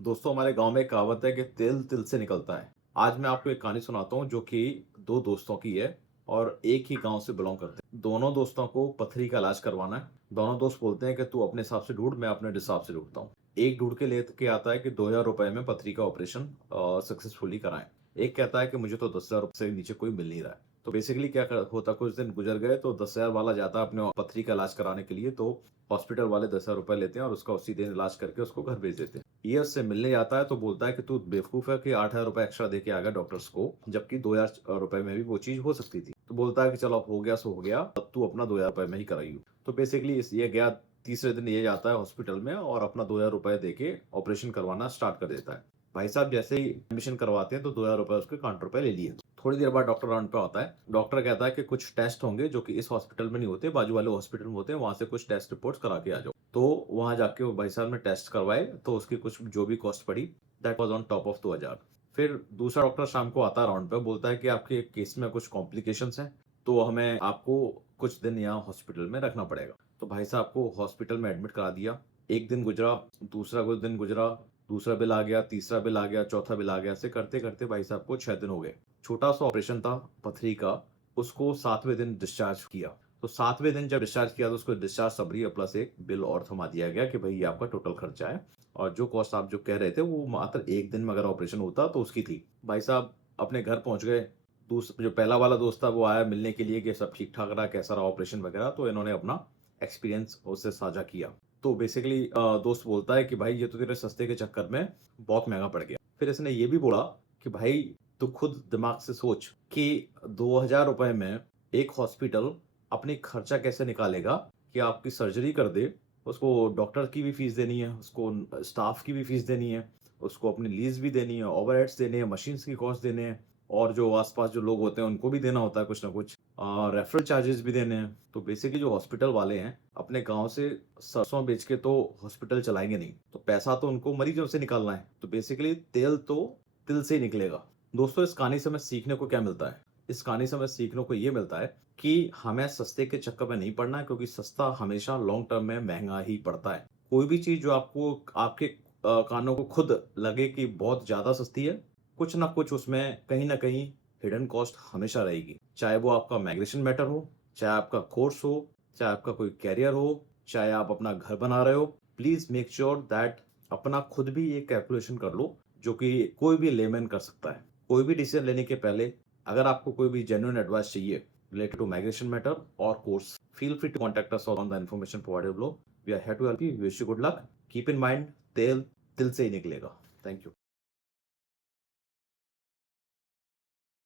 दोस्तों हमारे गांव में एक कहावत है कि तिल तिल से निकलता है। आज मैं आपको एक कहानी सुनाता हूँ जो कि दो दोस्तों की है और एक ही गांव से बिलोंग करते हैं। दोनों दोस्तों को पथरी का इलाज करवाना है। दोनों दोस्त बोलते हैं कि तू अपने हिसाब से ढूंढ, मैं अपने हिसाब से ढूंढता हूँ। एक ढूंढ के लेके आता है कि 2,000 रुपए में पथरी का ऑपरेशन सक्सेसफुली कराएं। एक कहता है कि मुझे तो 10,000 रुपए से नीचे कोई मिल नहीं रहा है। तो बेसिकली होता, कुछ दिन गुजर गए तो 10,000 वाला जाता है अपने पथरी का इलाज कराने के लिए। तो हॉस्पिटल वाले 10,000 रुपए लेते हैं और उसका उसी दिन इलाज करके उसको घर भेज देते हैं। ये उससे मिलने आता है तो बोलता है कि तू बेवकूफ है कि 8,000 रुपए एक्स्ट्रा दे के आ गया डॉक्टर्स को, जबकि 2,000 रुपए में भी वो चीज हो सकती थी। तो बोलता है कि चलो अब हो गया सो हो गया, अब तू अपना 2,000 रुपए में ही कराइयो। तो बेसिकली ये गया, तीसरे दिन ये जाता है हॉस्पिटल में और अपना 2,000 रुपए दे के ऑपरेशन करवाना स्टार्ट कर देता है। भाई साहब जैसे ही एडमिशन करवाते हैं तो 2,000 रुपए उसके काउंटर पे ले लिए। थोड़ी देर बाद डॉक्टर राउंड पे आता है। डॉक्टर कहता है कि कुछ टेस्ट होंगे जो कि इस हॉस्पिटल में नहीं होते, बाजू वाले हॉस्पिटल में होते हैं, वहां से कुछ टेस्ट रिपोर्ट्स करा के आ जाओ। तो वहां जाके वो भाई साहब ने टेस्ट करवाए तो उसकी कुछ जो भी कॉस्ट पड़ी, that was on top of 2,000। फिर दूसरा डॉक्टर शाम को आता है राउंड पे, बोलता है कि आपके केस में कुछ कॉम्प्लिकेशंस हैं, तो हमें आपको कुछ दिन यहाँ हॉस्पिटल में रखना पड़ेगा। तो भाई साहब को हॉस्पिटल में एडमिट करा दिया। एक दिन गुजरा, दूसरा कुछ दिन गुजरा, दूसरा बिल आ गया, तीसरा बिल आ गया, चौथा बिल आ गया। ऐसे करते करते भाई साहब को 6 दिन हो गए। छोटा सा ऑपरेशन था पथरी का, उसको 7वें दिन डिस्चार्ज किया। तो 7वें दिन जब डिस्चार्ज किया तो उसको डिस्चार्ज सबरी प्लस एक बिल और थमा दिया गया कि भाई ये आपका टोटल खर्चा है, और जो कॉस्ट आप जो कह रहे थे वो मात्र एक दिन में अगर ऑपरेशन होता तो उसकी थी। भाई साहब अपने घर पहुंच गए। जो पहला वाला दोस्त था वो आया मिलने के लिए कि सब ठीक ठाक रहा, कैसा रहा ऑपरेशन वगैरह। तो इन्होंने अपना एक्सपीरियंस उससे साझा किया। तो बेसिकली दोस्त बोलता है कि भाई ये तो तेरे सस्ते के चक्कर में बहुत महंगा पड़ गया। फिर इसने ये भी बोला कि भाई तू खुद दिमाग से सोच कि 2,000 रुपए में एक हॉस्पिटल अपनी खर्चा कैसे निकालेगा कि आपकी सर्जरी कर दे। उसको डॉक्टर की भी फीस देनी है, उसको स्टाफ की भी फीस देनी है, उसको अपनी लीज भी देनी है, ओवरहेड्स देने हैं, मशीन्स की कॉस्ट देने हैं, और जो आसपास जो लोग होते हैं उनको भी देना होता है कुछ ना कुछ, रेफरल चार्जेस भी देने हैं। तो बेसिकली जो हॉस्पिटल वाले हैं अपने गांव से सरसों बेच के तो हॉस्पिटल चलाएंगे नहीं, तो पैसा तो उनको मरीजों से निकालना है। तो बेसिकली तेल तो तिल से ही निकलेगा। दोस्तों इस कहानी से हमें सीखने को क्या मिलता है? इस कहानी से हमें सीखने को ये मिलता है कि हमें सस्ते के चक्कर में नहीं पड़ना है, क्योंकि सस्ता हमेशा लॉन्ग टर्म में महंगा ही पड़ता है। कोई भी चीज जो आपको आपके कानों को खुद लगे कि बहुत ज्यादा सस्ती है, कुछ ना कुछ उसमें कहीं ना कहीं हिडन कॉस्ट हमेशा रहेगी। चाहे वो आपका माइग्रेशन मैटर हो, चाहे आपका कोर्स हो, चाहे आपका कोई कैरियर हो, चाहे आप अपना घर बना रहे हो। प्लीज मेक श्योर दैट अपना खुद भी ये कैलकुलेशन कर लो, जो कि कोई भी लेमैन कर सकता है। कोई भी डिसीजन लेने के पहले अगर आपको कोई भी जेन्युइन एडवाइस चाहिए related to migration matter or course, feel free to contact us on the information provided below. We are here to help you. We wish you good luck. Keep in mind, तेल तिल से ही निकलेगा। Thank you.